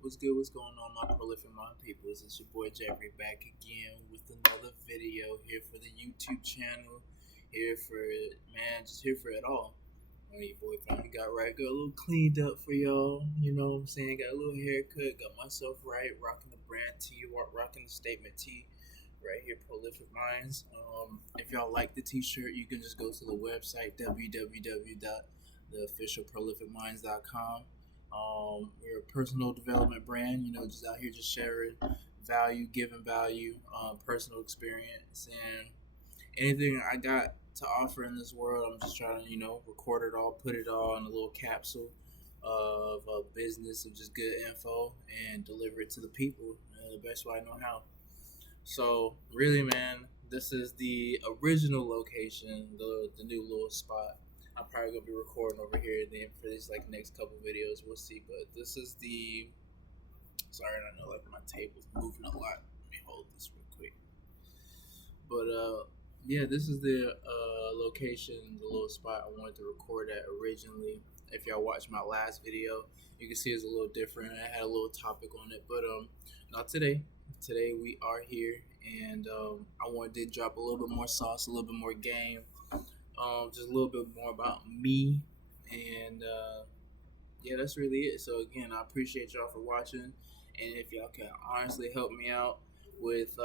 What's good? What's going on, my prolific mind peoples? It's your boy Jeffrey back again with another video here for the YouTube channel. Here for it, man, just here for it all. Your boy finally got right, got a little cleaned up for y'all. You know what I'm saying? Got a little haircut, got myself right, rocking the brand tee, rocking the statement tee right here, Prolific Minds. If y'all like the t-shirt, you can just go to the website www.theofficialprolificminds.com. We're a personal development brand, just out here just sharing value, giving value, personal experience, and anything I got to offer in this world. I'm just trying to, record it all, put it all in a little capsule of a business of just good info and deliver it to the people the best way I know how. So really, man, this is the original location, the new little spot. I'm probably gonna be recording over here then for these next couple videos. We'll see, but this is the. Sorry, I know my table's moving a lot. Let me hold this real quick. But yeah, this is the location, the little spot I wanted to record at originally. If y'all watched my last video, you can see it's a little different. I had a little topic on it, but not today. Today we are here, and I wanted to drop a little bit more sauce, a little bit more game, just a little bit more about me, and yeah, that's really it. So again, I appreciate y'all for watching, and if y'all can honestly help me out with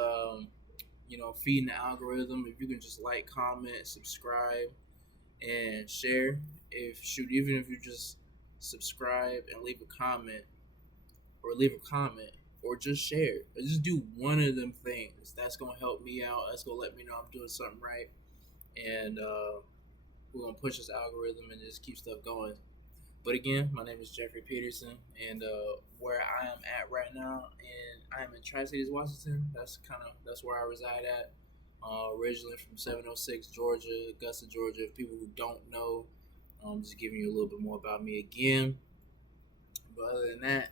feeding the algorithm, if you can just like, comment, subscribe, and share. Even if you just subscribe and leave a comment, or just share, or just do one of them things. That's gonna help me out. That's gonna let me know I'm doing something right, and we're gonna push this algorithm and just keep stuff going. But again, my name is Jeffrey Peterson, and where I am at right now, and I am in Tri-Cities, Washington. That's where I reside at. Originally from 706 Georgia, Augusta, Georgia. For people who don't know, just giving you a little bit more about me again. But other than that,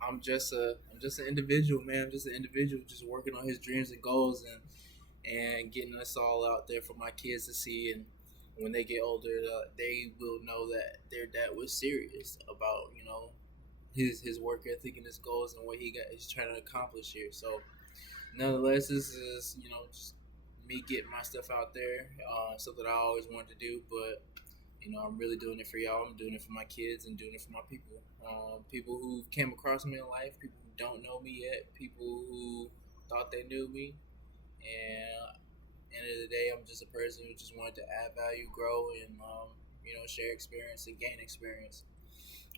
I'm just an individual, man. I'm just an individual, just working on his dreams and goals, and getting us all out there for my kids to see. And when they get older, they will know that their dad was serious about his work ethic and his goals and what he's trying to accomplish here. So, nonetheless, this is just me getting my stuff out there, something I always wanted to do, but I'm really doing it for y'all. I'm doing it for my kids and doing it for my people. People who came across me in life, people who don't know me yet, people who thought they knew me. And end of the day, I'm just a person who just wanted to add value, grow, and share experience and gain experience.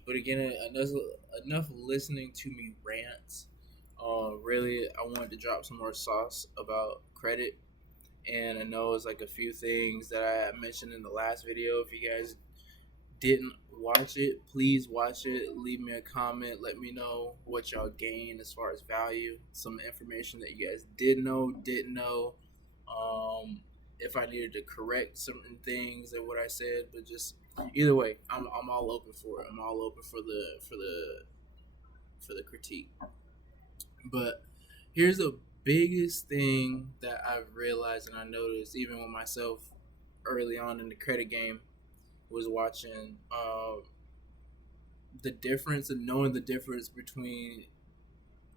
But again, enough listening to me rant. Really, I wanted to drop some more sauce about credit. And I know it's a few things that I mentioned in the last video. If you guys didn't watch it, please watch it. Leave me a comment. Let me know what y'all gained as far as value. Some information that you guys didn't know. If I needed to correct certain things and what I said, but just either way, I'm all open for it. I'm all open for the critique. But here's the biggest thing that I've realized and I noticed even with myself early on in the credit game was watching the difference and knowing the difference between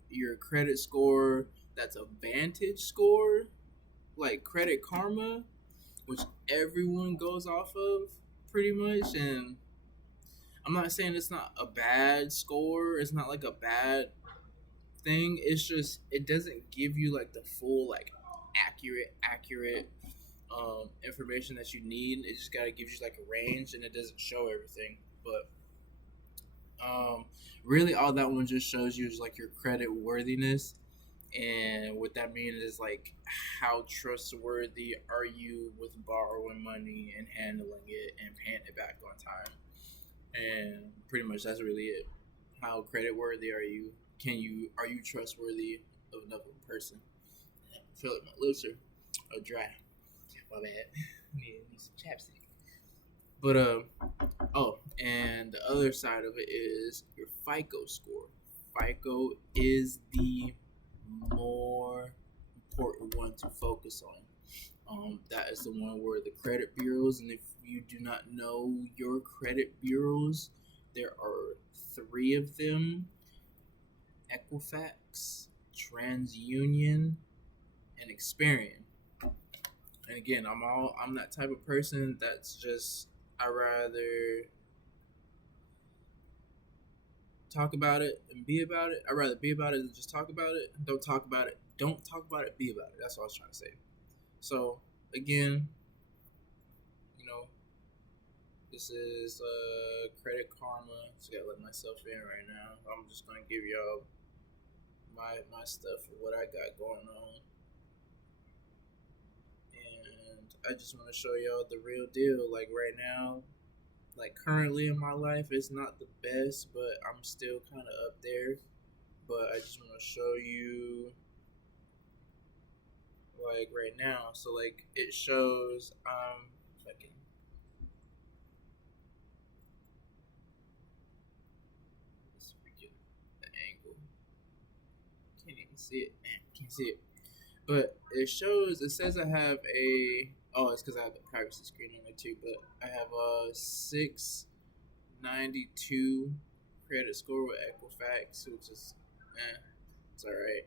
your credit score that's a Vantage score, like Credit Karma, which everyone goes off of pretty much. And I'm not saying it's not a bad score, it's not a bad thing. It's just it doesn't give you the full accurate information that you need. It just gotta give you a range, and it doesn't show everything. But really, all that one just shows you is your credit worthiness, and what that means is how trustworthy are you with borrowing money and handling it and paying it back on time. And pretty much that's really it. How credit worthy are you? Are you trustworthy of another person? I feel like my lips are dry. My bad. Need some chapstick. But and the other side of it is your FICO score. FICO is the more important one to focus on. That is the one where the credit bureaus, and if you do not know your credit bureaus, there are 3 of them. Equifax, TransUnion, and Experian. And again, I'm that type of person that's just I rather talk about it and be about it. I'd rather be about it than just talk about it. Don't talk about it. Don't talk about it. Be about it. That's what I was trying to say. So again, you know, this is Credit Karma. Just gotta let myself in right now. I'm just gonna give y'all my stuff for what I got going on, and I just want to show y'all the real deal. Like right now, like currently in my life, it's not the best, but I'm still kind of up there. But I just want to show you like right now. So like it shows if I can just forget the angle. Can't even see it. Man, can't see it. But it shows. It says I have a. Oh, it's because I have the privacy screen on there too. But I have a 692 credit score with Equifax, which is, it's all right.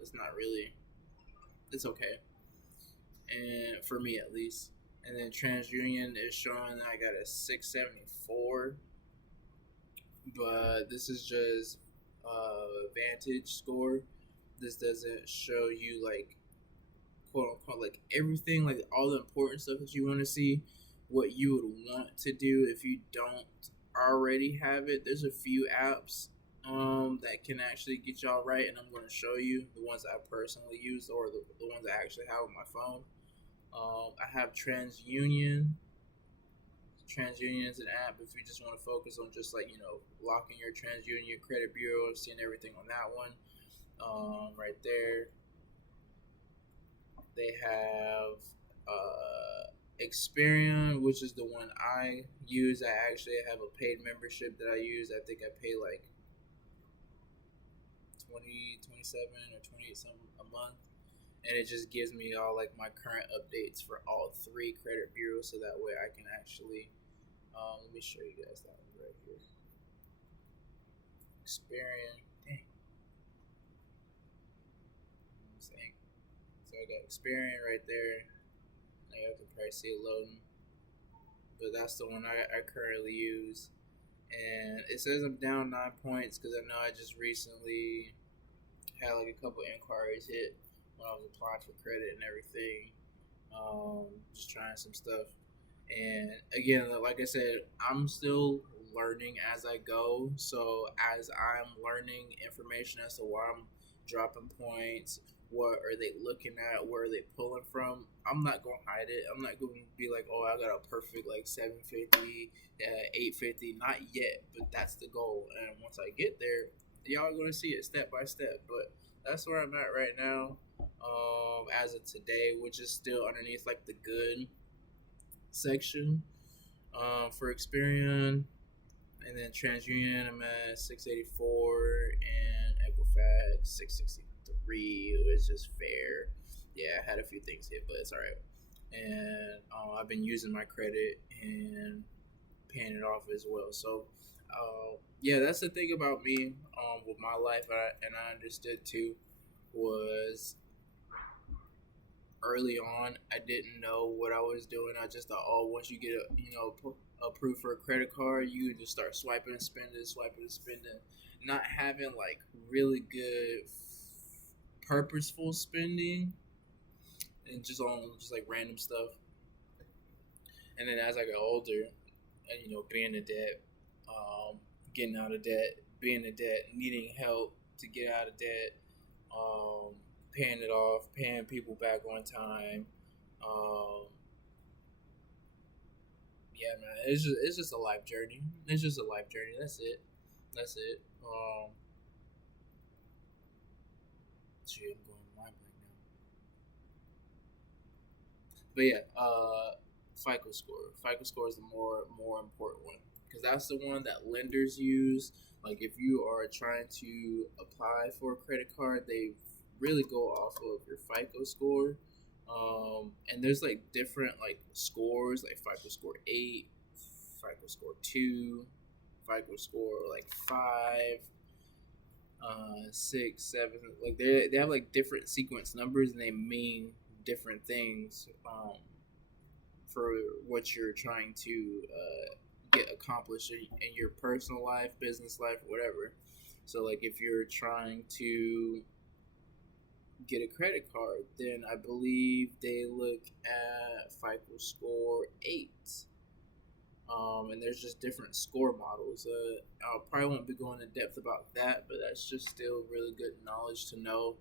It's not really. It's okay, and for me at least. And then TransUnion is showing that I got a 674, but this is just Vantage score. This doesn't show you like quote unquote like everything, like all the important stuff that you want to see, what you would want to do if you don't already have it. There's a few apps that can actually get y'all right, and I'm going to show you the ones I personally use or the ones I actually have on my phone. I have TransUnion. TransUnion is an app if you just want to focus on just like locking your TransUnion credit bureau, seeing everything on that one. Right there, they have Experian, which is the one I use. I actually have a paid membership that I use. I think I pay like 27 or 28 something a month, and it just gives me all like my current updates for all three credit bureaus, so that way I can actually let me show you guys that one right here. Experian. Dang. So I got Experian right there. Now you can probably see it loading, but that's the one I currently use. And it says I'm down 9 points because I know I just recently had like a couple inquiries hit when I was applying for credit and everything. Just trying some stuff. And again, like I said, I'm still learning as I go. So as I'm learning information as to why I'm dropping points, what are they looking at, where are they pulling from, I'm not gonna hide it. I'm not gonna be like, oh, I got a perfect like 750, 850. Not yet, but that's the goal. And once I get there, y'all are gonna see it step by step. But that's where I'm at right now. As of today, which is still underneath like the good section for Experian, and then TransUnion I'm at 684, and Equifax 663. It was just fair. Yeah, I had a few things hit, but it's all right. And I've been using my credit and paying it off as well. So yeah, that's the thing about me with my life, and I understood too, was early on I didn't know what I was doing. I just thought, oh, once you get approved for a credit card, you just start swiping and spending, not having like really good purposeful spending, and just on just like random stuff. And then as I got older, and being in debt, getting out of debt, being in debt, needing help to get out of debt, paying it off, paying people back on time. Yeah, man, it's just a life journey. It's just a life journey. That's it. That's it. Gee, I'm going mind blank now. But yeah, FICO score. FICO score is the more important one because that's the one that lenders use. Like if you are trying to apply for a credit card, they really go off of your FICO score. And there's like different like scores, like FICO score 8, FICO score 2, FICO score like 5. 6, 7. Like they have like different sequence numbers, and they mean different things for what you're trying to get accomplished in your personal life, business life, whatever. So like if you're trying to get a credit card, then I believe they look at FICO score 8. And there's just different score models. I probably won't be going in depth about that, but that's just still really good knowledge to know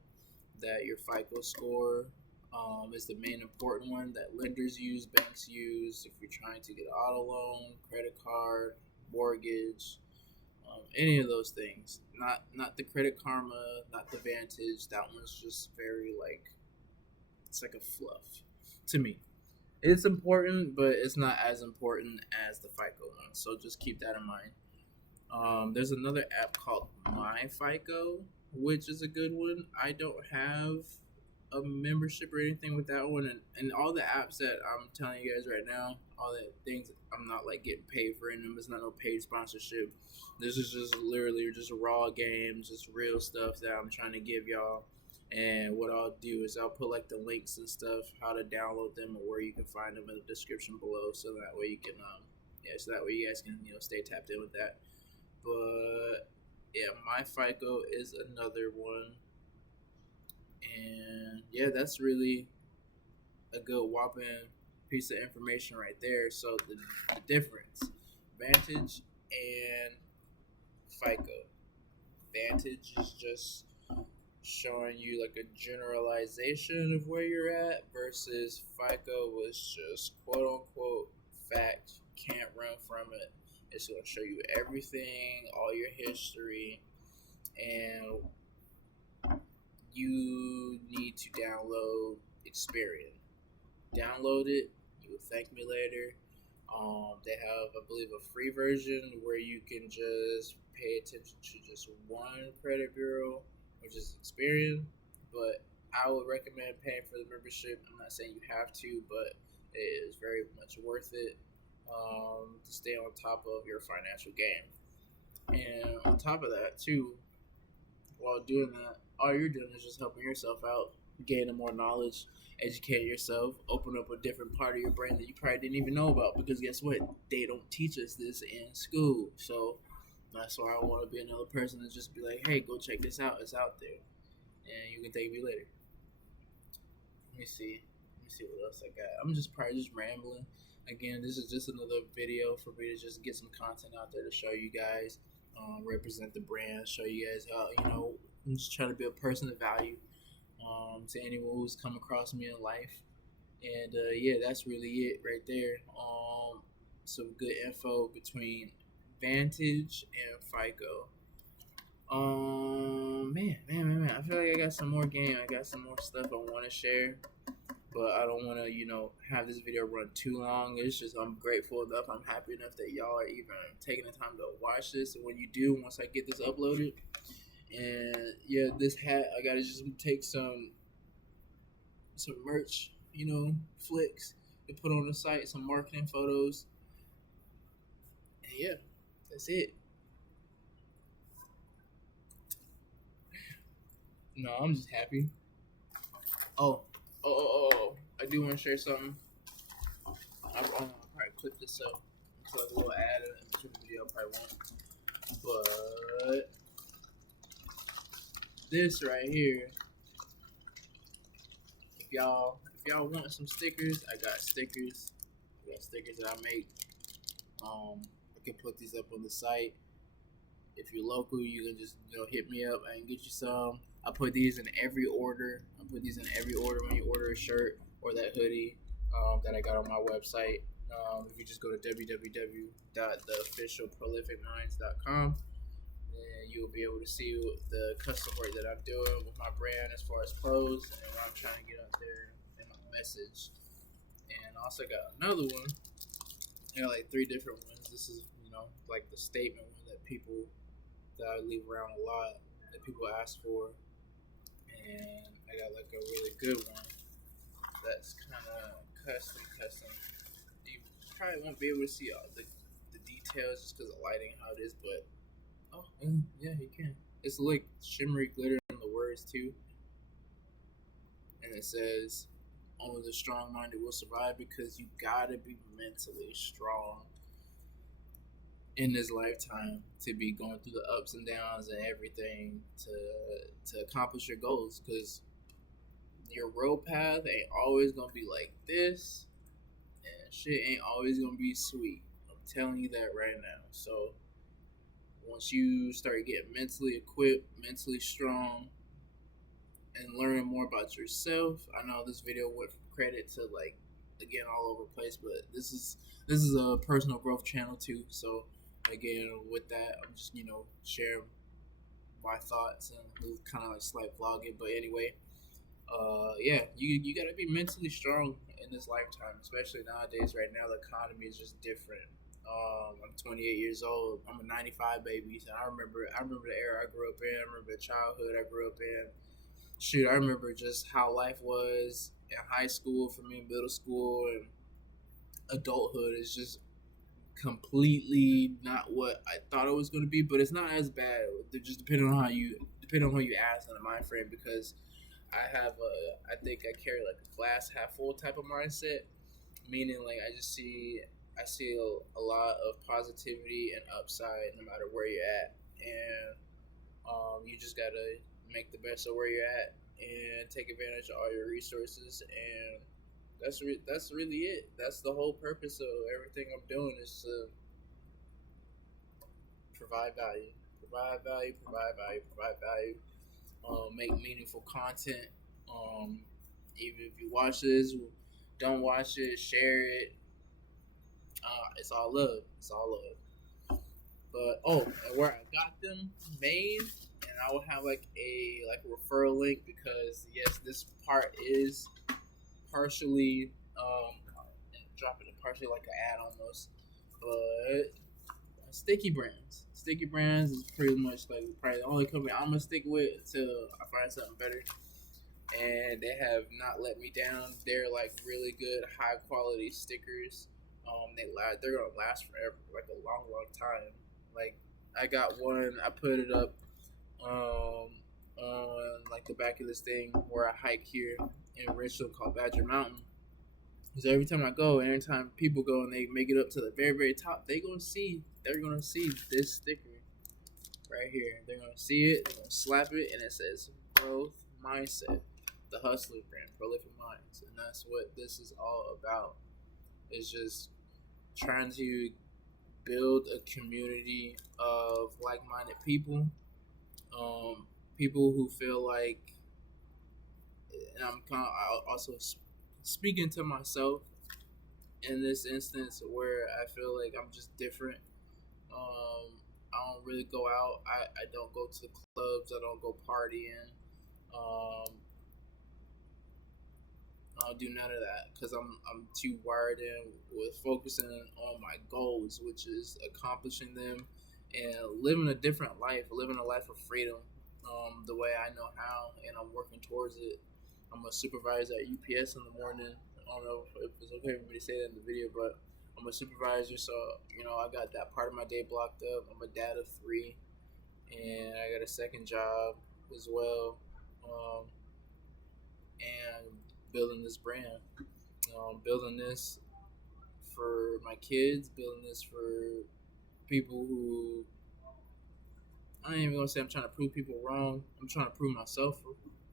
that your FICO score is the main important one that lenders use, banks use if you're trying to get an auto loan, credit card, mortgage, any of those things. Not the Credit Karma, not the Vantage. That one's just very like it's like a fluff to me. It's important, but it's not as important as the FICO one. So just keep that in mind. There's another app called My FICO, which is a good one. I don't have a membership or anything with that one, and all the apps that I'm telling you guys right now, all the things I'm not like getting paid for in them. It's not no paid sponsorship. This is just literally just raw games, just real stuff that I'm trying to give y'all. And what I'll do is I'll put like the links and stuff, how to download them, or where you can find them in the description below, so that way you can, so that way you guys can stay tapped in with that. But yeah, My FICO is another one, and yeah, that's really a good whopping piece of information right there. So the difference, Vantage and FICO. Vantage is just showing you like a generalization of where you're at versus FICO was just quote unquote fact. You can't run from it. It's going to show you everything, all your history, and you need to download Experian. Download it. You will thank me later. They have, I believe, a free version where you can just pay attention to just one credit bureau, which is Experian. But I would recommend paying for the membership. I'm not saying you have to, but it is very much worth it to stay on top of your financial game. And on top of that, too, while doing that, all you're doing is just helping yourself out, gaining more knowledge, educating yourself, open up a different part of your brain that you probably didn't even know about. Because guess what? They don't teach us this in school. So that's why I want to be another person to just be like, hey, go check this out. It's out there. And you can thank me later. Let me see what else I got. I'm just probably just rambling. Again, this is just another video for me to just get some content out there to show you guys, represent the brand, show you guys how, I'm just trying to be a person of value to anyone who's come across me in life. And yeah, that's really it right there. Some good info between Vantage and FICO. Man. I feel like I got some more game. I got some more stuff I want to share, but I don't want to, have this video run too long. It's just I'm grateful enough. I'm happy enough that y'all are even taking the time to watch this. And when you do, once I get this uploaded, and yeah, this hat, I gotta just take some merch, flicks to put on the site, some marketing photos, and yeah, that's it. No, I'm just happy. Oh, I do want to share something. I'll probably clip this up. So like a little ad in the video, I probably won't. But this right here, if y'all want some stickers, I got stickers. I got stickers that I make. I can put these up on the site. If you're local, you can just hit me up. I can get you some. I put these in every order. When you order a shirt or that hoodie that I got on my website. If you just go to www.theofficialprolificminds.com, then you'll be able to see the custom work that I'm doing with my brand as far as clothes and what I'm trying to get out there and my message. And I also got another one. I got like 3 different ones. This is like the statement one that I leave around a lot that people ask for, and I got like a really good one that's kind of custom. You probably won't be able to see all the details just because of lighting how it is, but yeah, you can. It's like shimmery glitter in the words too, and it says, "Only the strong-minded will survive," because you gotta be mentally strong in this lifetime to be going through the ups and downs and everything to accomplish your goals. Because your road path ain't always gonna be like this, and shit ain't always gonna be sweet. I'm telling you that right now. So once you start getting mentally equipped, mentally strong, and learning more about yourself, I know this video went from credit to like again all over the place, but this is a personal growth channel too. So again, with that, I'm just sharing my thoughts and kind of like slight vlogging. But anyway, yeah, you gotta be mentally strong in this lifetime, especially nowadays. Right now, the economy is just different. I'm 28 years old. I'm a '95 baby, and I remember the era I grew up in. I remember the childhood I grew up in. Shoot, I remember just how life was in high school for me, middle school, and adulthood is just completely not what I thought it was going to be. But it's not as bad. It just depending on how you ask in the mind frame, because I think I carry like a glass half full type of mindset, meaning like I see a lot of positivity and upside no matter where you're at, and you just gotta make the best of where you're at and take advantage of all your resources, and that's really it. That's the whole purpose of everything I'm doing, is to provide value, provide value, provide value, provide value. Make meaningful content. Um, Even if you watch this, don't watch it, share it. It's all love. It's all love. But and where I got them made, and I will have like a referral link, because yes, this part is partially dropping it partially like an ad almost, but Sticky Brands. Sticky Brands is pretty much like probably the only company I'm gonna stick with until I find something better. And they have not let me down. They're like really good, high quality stickers. They're gonna last forever, like a long, long time. Like I got one, I put it up on like the back of this thing where I hike here in Richland called Badger Mountain. Because every time I go, every time people go and they make it up to the very, very top, they're gonna see this sticker right here. They're gonna see it, they're gonna slap it, and it says growth mindset, the hustler brand, prolific minds, and that's what this is all about. It's just trying to build a community of like-minded people, people who feel like, and I'm kind of also speaking to myself in this instance, where I feel like I'm just different. I don't really go out. I don't go to the clubs. I don't go partying. Um, I don't do none of that, because I'm too wired in with focusing on my goals, which is accomplishing them and living a different life, living a life of freedom, the way I know how, and I'm working towards it. I'm a supervisor at UPS in the morning. I don't know if it's okay for me to say that in the video, but I'm a supervisor, so I got that part of my day blocked up. I'm a dad of 3, and I got a second job as well, and building this brand, building this for my kids, building this for people who, I ain't even gonna say I'm trying to prove people wrong. I'm trying to prove myself.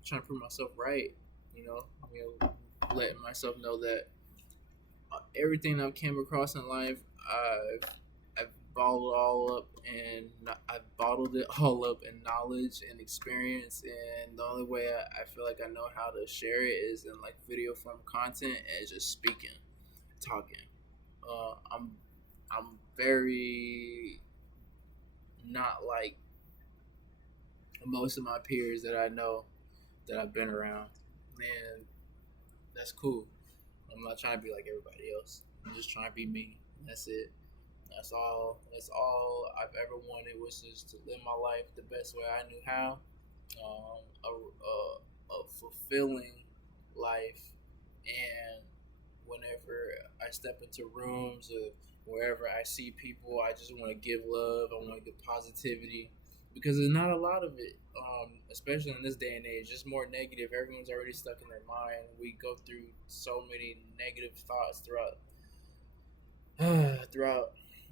Trying to prove myself right. Letting myself know that everything I've came across in life, I've bottled all up, and I've bottled it all up in knowledge and experience. And the only way I feel like I know how to share it is in like video form content and just speaking, talking. I'm very not like most of my peers that I know, that I've been around. And that's cool. I'm not trying to be like everybody else. I'm just trying to be me. That's it. That's all. That's all I've ever wanted, was just to live my life the best way I knew how. A fulfilling life, and whenever I step into rooms or wherever I see people, I just want to give love. I want to give positivity. because there's not a lot of it, especially in this day and age. Just more negative. Everyone's already stuck in their mind. We go through so many negative thoughts throughout,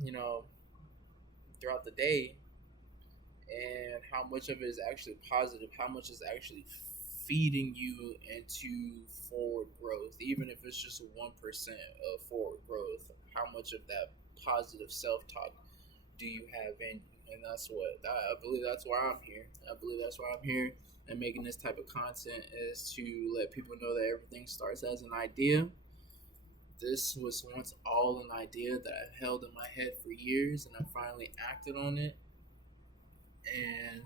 you know, throughout the day, and how much of it is actually positive, how much is actually feeding you into forward growth, even if it's just 1% of forward growth. How much of that positive self talk do you have in you? And that's what I believe. That's why I'm here. I believe that's why I'm here and making this type of content is to let people know that everything starts as an idea. This was once all an idea that I've held in my head for years, and I finally acted on it, and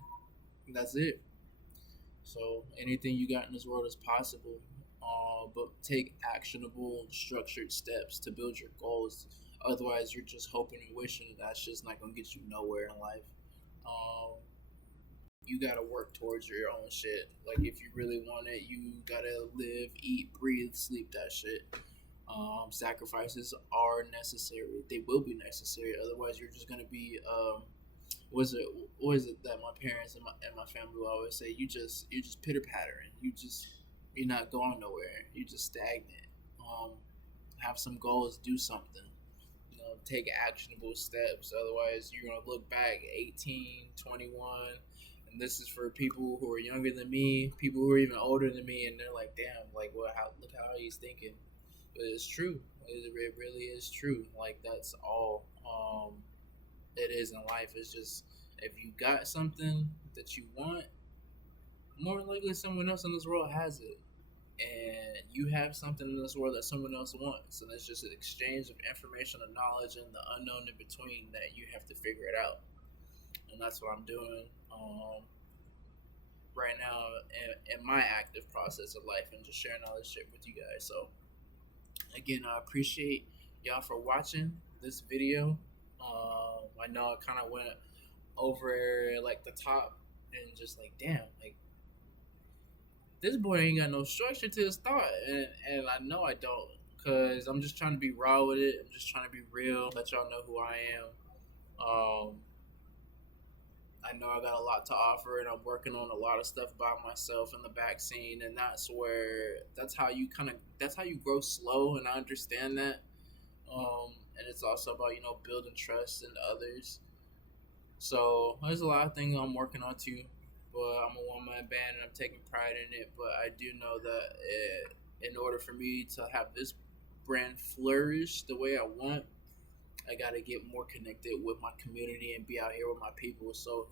that's it. So anything you got in this world is possible, but take actionable, structured steps to build your goals. Otherwise, you're just hoping and wishing. That's just not gonna get you nowhere in life. Um, you gotta work towards your own shit. Like if you really want it, you gotta live, eat, breathe, sleep that shit. Sacrifices are necessary. They will be necessary. Otherwise, you're just gonna be was it what is it that my parents and my family will always say? You just pitter pattering. You're not going nowhere. You just stagnant. Um, have some goals. Do something. Take actionable steps. Otherwise, you're gonna look back 18, 21, and this is for people who are younger than me, people who are even older than me, and they're like, damn, like what? How look how he's thinking. But it's true. It really is true. Like that's all. It is in life. It's just if you got something that you want, more likely someone else in this world has it. And you have something in this world that someone else wants. And it's just an exchange of information and knowledge and the unknown in between that you have to figure it out. And that's what I'm doing right now in my active process of life and just sharing all this shit with you guys. So, again, I appreciate y'all for watching this video. I know I kind of went over like the top and just like damn, like this boy ain't got no structure to his thought, and I know I don't, cause I'm just trying to be raw with it. I'm just trying to be real, let y'all know who I am. I know I got a lot to offer, and I'm working on a lot of stuff by myself in the back scene, and that's how you grow slow, and I understand that. And it's also about building trust in others. So there's a lot of things I'm working on too, but I'm a one man band and I'm taking pride in it. But I do know that in order for me to have this brand flourish the way I want, I gotta get more connected with my community and be out here with my people. So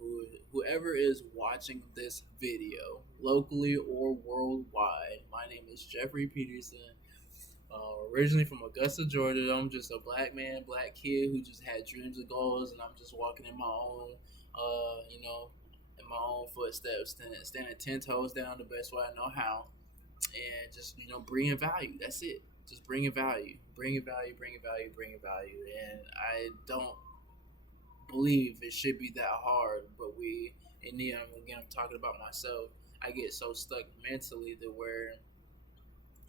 whoever is watching this video, locally or worldwide, my name is Jeffrey Peterson. Originally from Augusta, Georgia. I'm just a black man, black kid who just had dreams and goals, and I'm just walking in my own, in my own footsteps, standing 10 toes down the best way I know how, and just bringing value. That's it. Just bringing value, bringing value, bringing value, bringing value. And I don't believe it should be that hard, but and then again, I'm talking about myself. I get so stuck mentally that where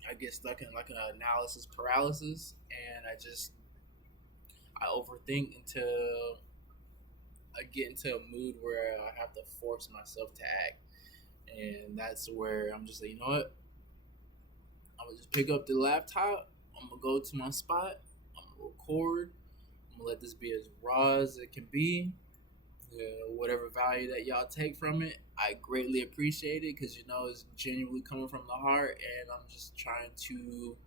I get stuck in like an analysis paralysis, and I overthink until I get into a mood where I have to force myself to act, and that's where I'm just like, you know what? I'm gonna just pick up the laptop. I'm gonna go to my spot. I'm gonna record. I'm gonna let this be as raw as it can be. Whatever value that y'all take from it, I greatly appreciate it because it's genuinely coming from the heart, and I'm just trying to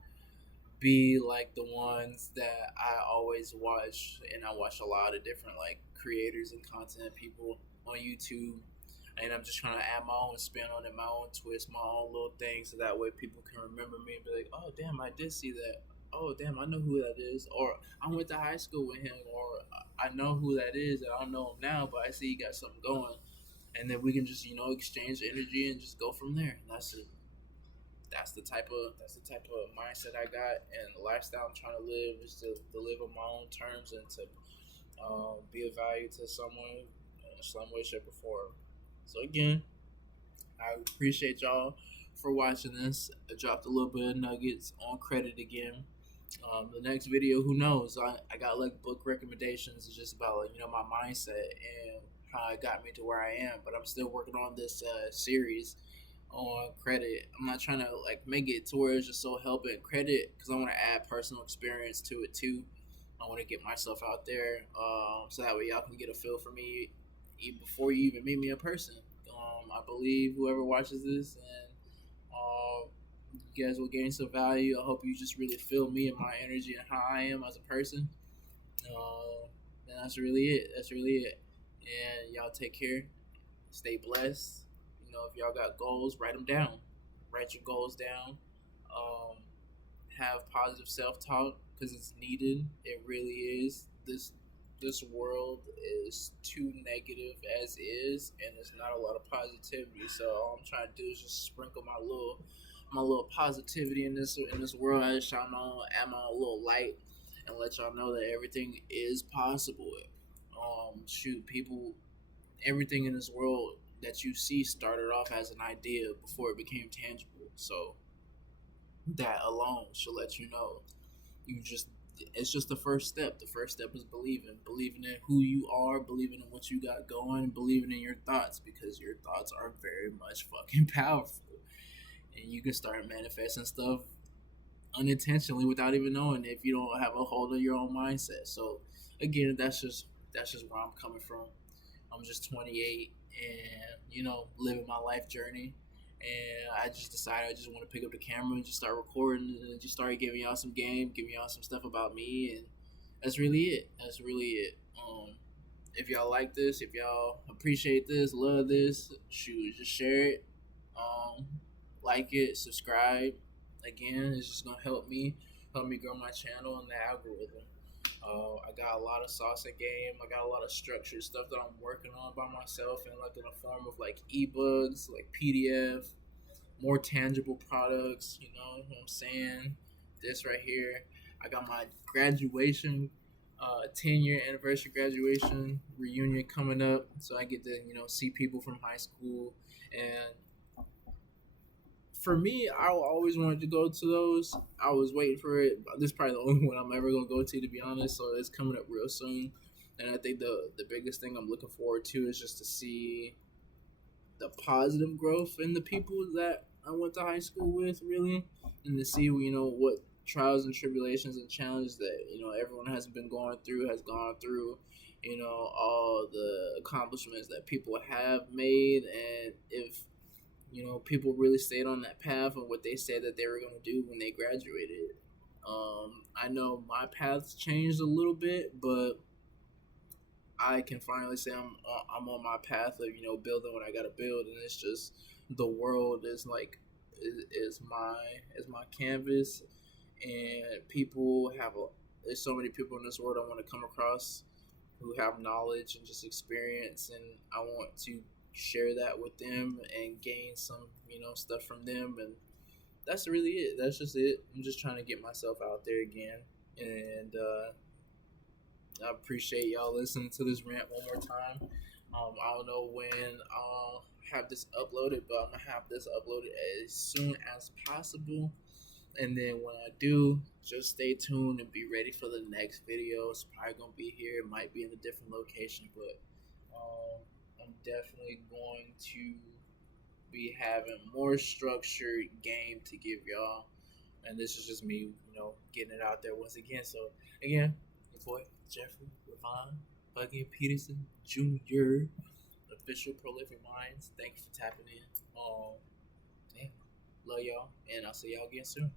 be like the ones that I always watch, and I watch a lot of different like creators and content people on YouTube, and I'm just trying to add my own spin on it, my own twist, my own little thing, so that way people can remember me and be like, oh damn, I did see that. Oh damn, I know who that is, or I went to high school with him, or I know who that is. I don't know him now, but I see he got something going, and then we can just exchange energy and just go from there. And that's it. That's the type of mindset I got, and the lifestyle I'm trying to live is to live on my own terms and to be of value to someone in some way, shape, or form. So again, I appreciate y'all for watching this. I dropped a little bit of nuggets on credit again. The next video, who knows? I got like book recommendations. It's just about my mindset and how it got me to where I am. But I'm still working on this series on credit. I'm not trying to like make it to where it's just so helping credit because I want to add personal experience to it too. I want to get myself out there so that way y'all can get a feel for me even before you even meet me in person. I believe whoever watches this and you guys will gain some value. I hope you just really feel me and my energy and how I am as a person. And that's really it. That's really it. And y'all take care. Stay blessed. If y'all got goals, write them down. Write your goals down. Um, have positive self talk because it's needed. It really is. This world is too negative as is, and there's not a lot of positivity. So all I'm trying to do is just sprinkle my little positivity in this world. I just trying to add my little light and let y'all know that everything is possible. Shoot, people, everything in this world that you see started off as an idea before it became tangible. So that alone should let you know you just it's just the first step. The first step is believing in who you are, believing in what you got going, believing in your thoughts because your thoughts are very much fucking powerful, and you can start manifesting stuff unintentionally without even knowing if you don't have a hold of your own mindset. So again, that's just where I'm coming from. I'm just 28 and living my life journey. And I just decided I just want to pick up the camera and just start recording and just start giving y'all some game, giving y'all some stuff about me, and that's really it. That's really it. If y'all like this, if y'all appreciate this, love this, shoot, just share it, um, like it, subscribe. Again, it's just gonna help me grow my channel and the algorithm. I got a lot of sauce in game. I got a lot of structured stuff that I'm working on by myself, and like in the form of like ebooks, like PDF, more tangible products. You know what I'm saying? This right here, I got my graduation, 10-year anniversary graduation reunion coming up, so I get to see people from high school. And for me, I always wanted to go to those. I was waiting for it. This is probably the only one I'm ever gonna go to be honest. So it's coming up real soon, and I think the biggest thing I'm looking forward to is just to see the positive growth in the people that I went to high school with, really, and to see what trials and tribulations and challenges that everyone has been going through, has gone through. All the accomplishments that people have made, and if people really stayed on that path of what they said that they were going to do when they graduated. I know my path's changed a little bit, but I can finally say I'm on my path of building what I got to build, and it's just the world is like is my canvas, and there's so many people in this world I want to come across who have knowledge and just experience, and I want to share that with them and gain some stuff from them. And that's really it. That's just it. I'm just trying to get myself out there again, and I appreciate y'all listening to this rant one more time. I don't know when I'll have this uploaded, but I'm gonna have this uploaded as soon as possible. And then when I do, just stay tuned and be ready for the next video. It's probably gonna be here. It might be in a different location, but I'm definitely going to be having more structured game to give y'all. And this is just me, getting it out there once again. So again, your boy Jeffrey Levon Buggy Peterson Jr. Official Prolific Minds. Thank you for tapping in. Damn, love y'all, and I'll see y'all again soon.